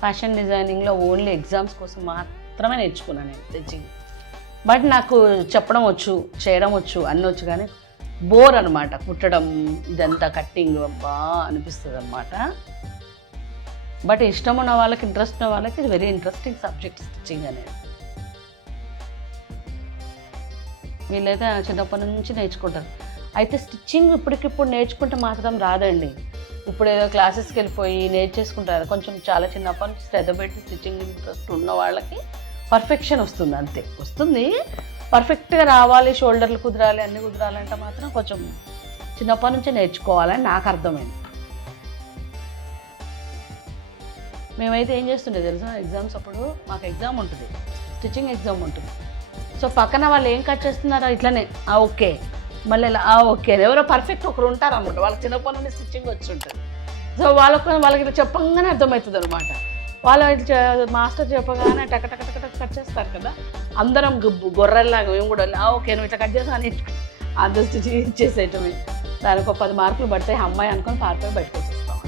Fashion డిజైనింగ్లో only exams కోసం మాత్రమే నేర్చుకున్నాను నేను స్టిచ్చింగ్. బట్ నాకు చెప్పడం వచ్చు, చేయడం వచ్చు, అన్నీ వచ్చు, కానీ బోర్ అనమాట కుట్టడం, ఇదంతా కట్టింగ్ అబ్బా అనిపిస్తుంది అనమాట. బట్ ఇష్టం ఉన్న వాళ్ళకి, ఇంట్రెస్ట్ ఉన్న వాళ్ళకి ఇది వెరీ ఇంట్రెస్టింగ్ సబ్జెక్ట్ స్టిచ్చింగ్ అనేది. వీళ్ళైతే చిన్నప్పటి నుంచి నేర్చుకుంటారు. అయితే స్టిచ్చింగ్ ఇప్పటికిప్పుడు నేర్చుకుంటే మాత్రం రాదండి. ఇప్పుడు ఏదో క్లాసెస్కి వెళ్ళిపోయి నేర్చేసుకుంటారు. కొంచెం చాలా చిన్నప్పటి నుంచి శ్రద్ధ పెట్టి స్టిచ్చింగ్ ఇంట్రెస్ట్ ఉన్న వాళ్ళకి పర్ఫెక్షన్ వస్తుంది, అంతే వస్తుంది. పర్ఫెక్ట్గా రావాలి, షోల్డర్లు కుదరాలి, అన్నీ కుదరాలంటే మాత్రం కొంచెం చిన్నప్పటి నుంచే నేర్చుకోవాలని నాకు అర్థమైంది. మేమైతే ఏం చేస్తుండే తెలుసా, ఎగ్జామ్స్ అప్పుడు మాకు ఎగ్జామ్ ఉంటుంది, స్టిచ్చింగ్ ఎగ్జామ్ ఉంటుంది. సో పక్కన వాళ్ళు ఏం కట్ చేస్తున్నారో ఇట్లనే ఓకే, మళ్ళీ ఓకే, ఎవరో పర్ఫెక్ట్ ఒకరు ఉంటారు అన్నమాట, వాళ్ళకి చిన్నప్పటి నుండి స్టిచ్చింగ్ వచ్చి ఉంటుంది. సో వాళ్ళకి ఇట్లా చెప్పంగానే అర్థమవుతుంది అనమాట. వాళ్ళు మాస్టర్ చెప్పగానే టక టక టక టక కట్ చేస్తారు కదా, అందరం గొర్రెల్లాగా మేము కూడా ఓకే నువ్వు ఇట్లా కట్ చేసాను అంత స్టిచ్చింగ్ ఇచ్చేసేయటమే. దానికి ఒక 10 మార్కులు పడతాయి, అమ్మాయి అనుకొని పారిపోయి బయటకు వచ్చేస్తాం.